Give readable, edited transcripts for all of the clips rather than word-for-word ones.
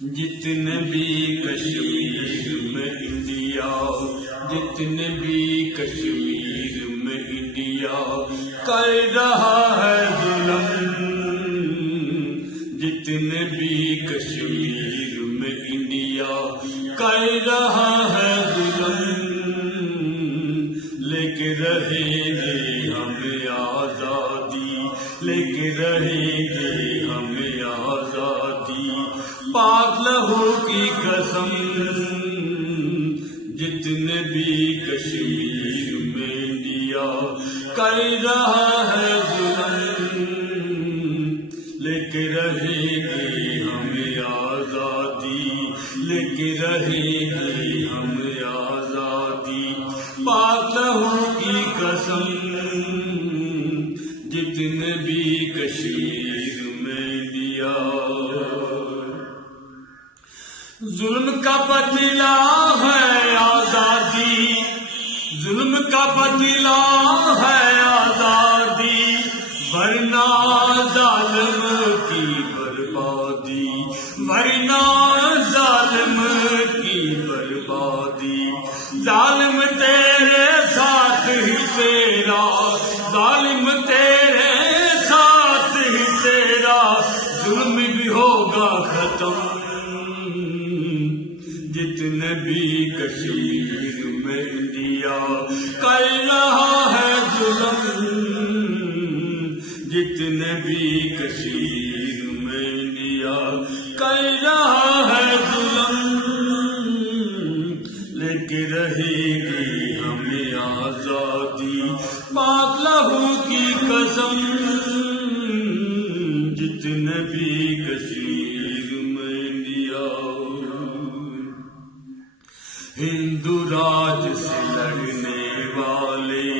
جتنے بھی کشمیر میں انڈیا، جتنے بھی کشمیر میں انڈیا کر رہا ہے ظلم، جتنے بھی کشمیر میں انڈیا کر رہا ہے ظلم، لے کے رہیں گے ہمیں آزادی، لے کے رہیں گے ہمیں آزادی، پاک لہو کی قسم، جتنے بھی کشمیر میں انڈیا کر رہا ہے ظلم، لے کے رہیں گے ہمیں آزادی، لے کے رہیں گے ہمیں آزادی، پاک لہو کی قسم، جتنے بھی کشمیر میں انڈیا۔ ظلم کا بدلہ ہے آزادی، ظلم کا بدلہ ہے آزادی، ورنہ ظالم کی بربادی، ورنہ ظالم کی بربادی، ظالم تیرے ساتھ ہی تیرا، ظالم تیرے ساتھ ہی تیرا، ظلم بھی ہوگا ختم، جتنے بھی کشمیر میں انڈیا کر رہا ہے ظلم، جتنے بھی کشمیر میں انڈیا کر رہا ہے ظلم، لے کے رہیں گے ہمیں آزادی، پاک لہو کی قسم، جتنے بھی کشمیر میں انڈیا۔ ہندو راج سے لڑنے والے،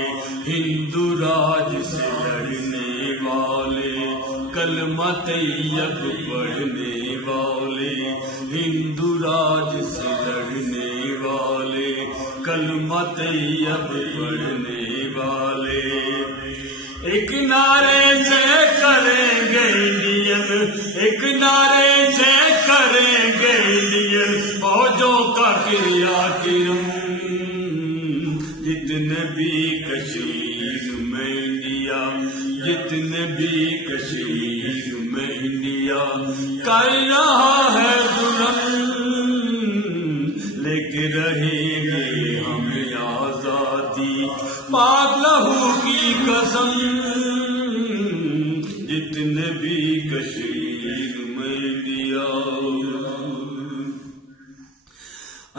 ہندو راج سے لڑنے والے، کلمہ طیب پڑھنے والے، ہندو راج سے لڑنے والے، کلمہ طیب پڑھنے والے، ایک نعرے سے کریں گے انڈین، ایک نعرے سے کریں گے انڈین، فوجوں کا کریا کرم، جتنے بھی کشمیر میں انڈیا، جتنے بھی کشمیر میں انڈیا کر رہا ہے ظلم، لے کے رہیں گے ہمیں آزادی، پاک لہو کی قسم، جتنے بھی کشمیر میں انڈیا۔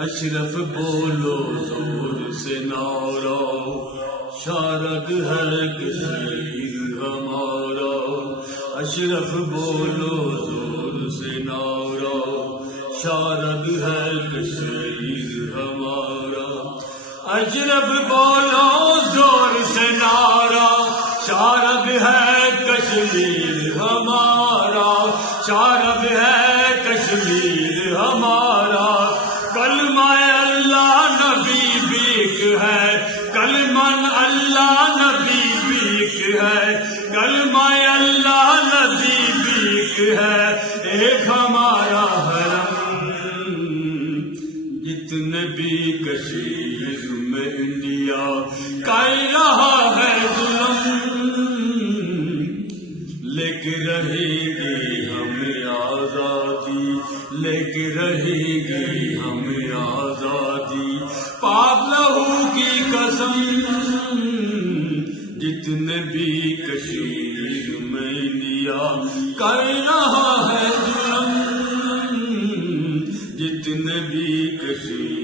اشرف بولو زور سے نعرہ، شارد ہے کشمیر ہمارا، اشرف بولو زور سے نعرہ، شارد ہے کشمیر ہمارا، اشرف بولو زور سے نعرہ، شارد ہے کشمیر ہمارا، شارد ہے کشمیر ہمارا، کلمہ اللہ نبی بیک ہے، کلمہ اللہ نبی بیک ہے، کلمہ اللہ نبی بیک ہے، ایک ہمارا حرم، جتنے بھی کشمیر میں انڈیا کر رہا ہے ظلم، لے کے رہیں گے ہمیں آزادی، لے کے رہیں گے ہمیں آزادی، پاک لہو کی قسم، جتنے بھی کشمیر میں انڈیا کر رہا ہے ظلم، جتنے بھی کشمیر